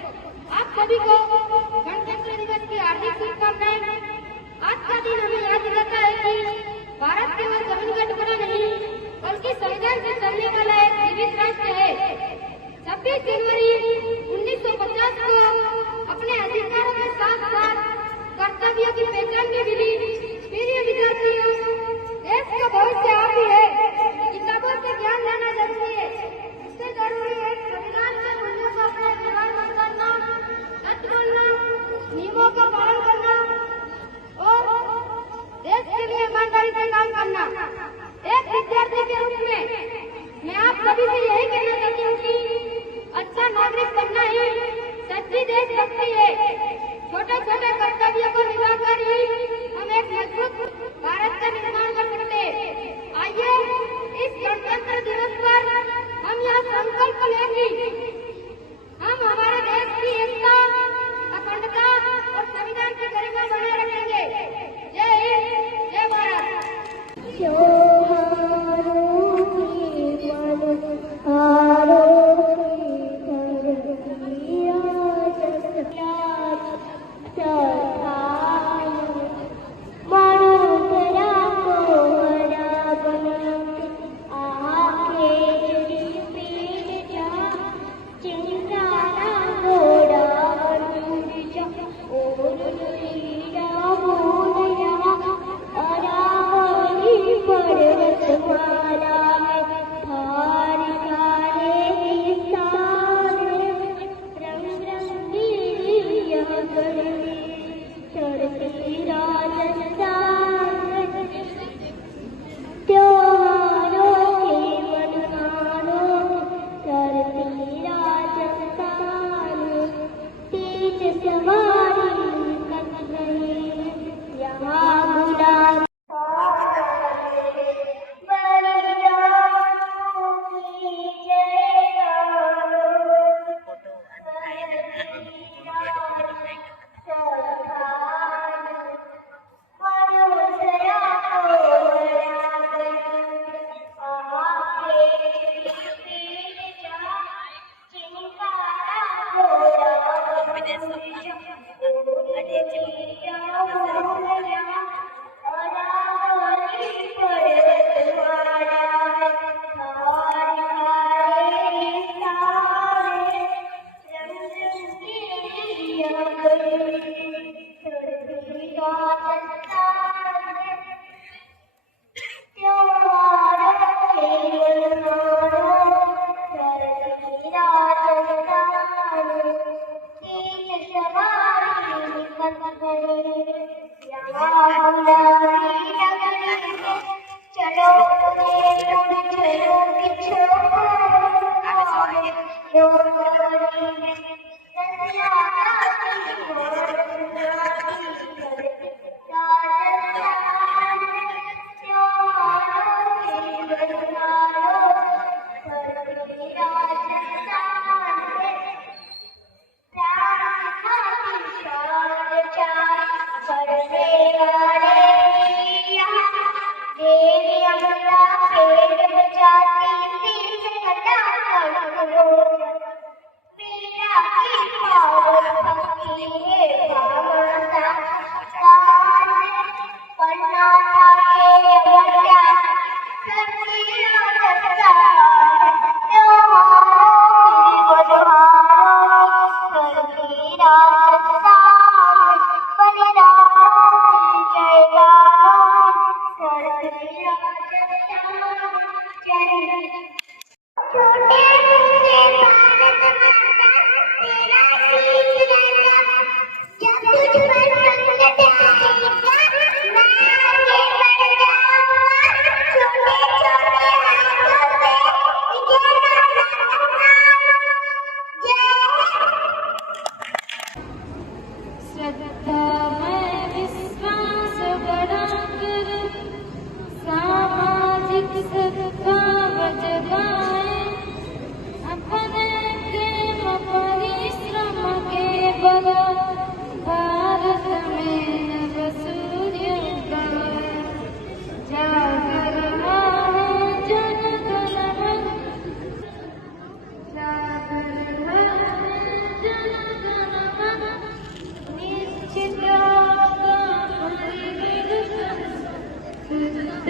आप सभी को गणतंत्र दिवस की हार्दिक शुभकामनाएं। आज का दिन हमें याद दिलाता है कि भारत केवल जमीन का टुकड़ा नहीं बल्कि संविधान से चलने वाला एक जीवित राष्ट्र है। 26 जनवरी 1950 को अपने अधिकारों के साथ साथ कर्तव्यों की पहचान भी मिली। प्रिय विद्यार्थियों, देश का भविष्य आप ही है। किताबों से ज्ञान लेना जरूरी है, इससे जरूरी है संविधान के मूल्यों को अपने व्यवहार में उतारना, सच बोलना, नियमों का पालन करना और देश के लिए ईमानदारी से काम करना। एक विद्यार्थी के रूप में मैं आप सभी से यही कहना चाहती हूँ कि अच्छा नागरिक बनना ही सच्ची देशभक्ति है। छोटे छोटे कर्तव्यों को निभाकर ही हम एक मजबूत भारत का निर्माण कर सकते हैं। आइए इस गणतंत्र दिवस पर हम यह संकल्प लेंगे, हम हमारे देश की एकता, अखंडता और संविधान की गरिमा बनाए रखेंगे। जय हिंद, जय भारत। जब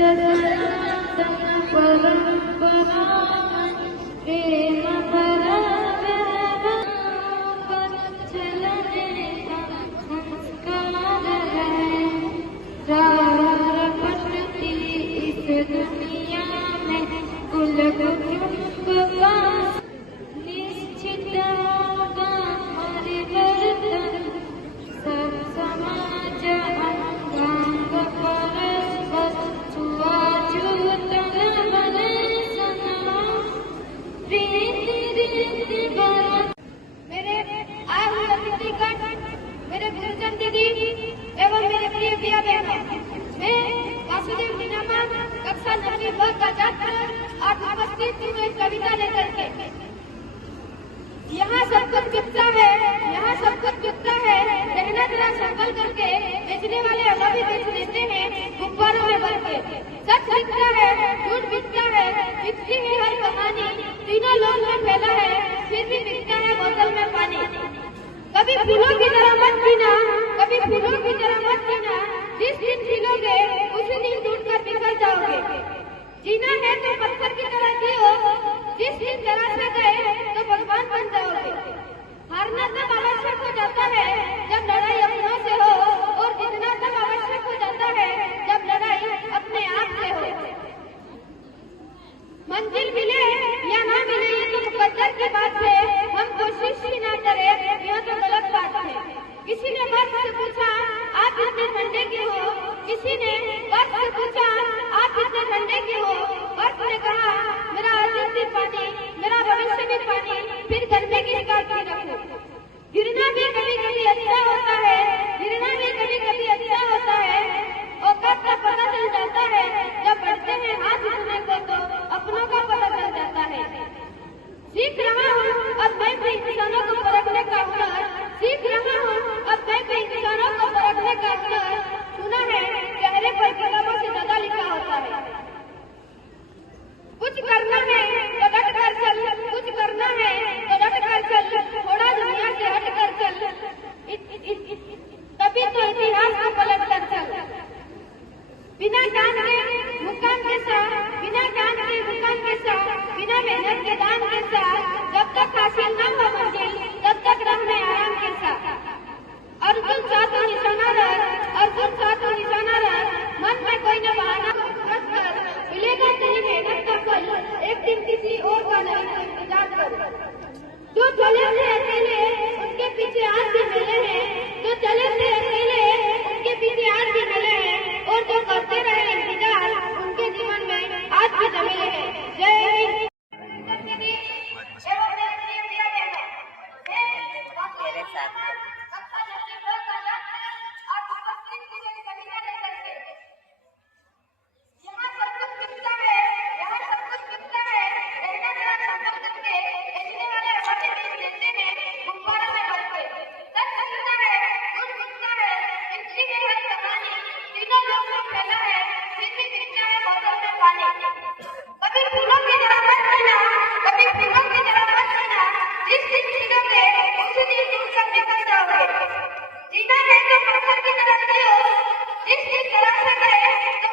सनातन परंपरा प्रेम भरा पर चलने का संस्कार है। रपटती इस दुनिया में कुल कुटुंब का निश्चित होगा परिवर्तन। सब समाज अंगांग परस्पर छुआछूत न बने सना प्रीति रीति बरत। मेरे आए हुए अतिथिगण, मेरे गुरुजन दीदी एवं मेरे प्रिय भैया बहनों, मैं वासुदेव मीनामा कक्षा 9वीं ब का छात्र आज उपस्थित हूँ एक कविता लेकर के। यहाँ सब कुछ बिकता है, यहाँ सब कुछ बिकता है, रहना जरा संभल करके, बेचने वाले हवा भी बेच देते हैं गुब्बारों में भर के। सच बिकता है, झूठ बिकता है, बिकती है हर कहानी, तीनों लोग में फैला है, फिर भी बिकता है बोतल में पानी। कभी फूलों की तरह मत पीना, कभी फूलों की तरह मत पीना, जिस दिन पीलोगे उसी दिन टूट कर बिखर जाओगे। जीना है तो पत्थर की तरह जियो, जिस दिन जरा से गए तो भगवान बन जाओगे। हारना तब आवश्यक हो जाता है जब लड़ाई अपनों से हो, और जीतना तब आवश्यक हो जाता है जब लड़ाई अपने आप से हो। मंजिल मिले या ना मिले ये तो मुकद्दर की बात है, हम कोशिश ही ना करें यह तो गलत बात है। किसी ने बर्फ से पूछा आप इतने ठंडे क्यों हो, किसी ने बर्फ से पूछा आप इतने ठंडे क्यों हो। बर्फ ने कहा मेरा अतीत भी पानी, मेरा भविष्य भी पानी, फिर गर्मी की बात की रखो। गिरना भी कभी कभी अच्छा होता है, गिरना भी कभी कभी अच्छा होता है। औकात का पता चल जाता है जब बढ़ते हैं हाथ उठने को तो अपनों का पता चल जाता है। सीख रहा हूँ अब मैं भी इंसानों को परखने का हुनर, सीख रहा हूँ अब मैं भी इंसानों को परखने का हुनर। सुना है चेहरे पर कलमों से ज्यादा लिखा होता है। कुछ करना है तो डट कर चल, कुछ करना है तो डट कर चल, थोड़ा दुनिया से हट कर चल, तभी तो इतिहास को पलट कर चल। बिना ज्ञान के मुकाम के साथ, बिना ज्ञान के मुकाम के साथ, बिना मेहनत के दान के साथ, जब तक हासिल न हो मंजिल तब तक रहने आराम के साथ। अर्जुन साथों निशाना रख, अर्जुन साथों निशाना रख, मन में कोई न बहाना रख कर, मिलेगा तेरी मेहनत का फल, एक दिन किसी और का नहीं तो इंतजार कर। जो चले थे अकेले उनके पीछे आज भी मिले हैं, जो चले थे अकेले उनके पीछे आज भी मिले हैं, और जो करते रहे इंतजार उनके जीवन में आज भी जमेले हैं। जय हिंद। कभी फूलों की तरह मत पीना, कभी फूलों की तरह मत पीना, जिस दिन पीलोगे उसी दिन टूट कर बिखर जाओगे। जीना है तो पत्थर की तरह जियो, जिस दिन जरा से गए तो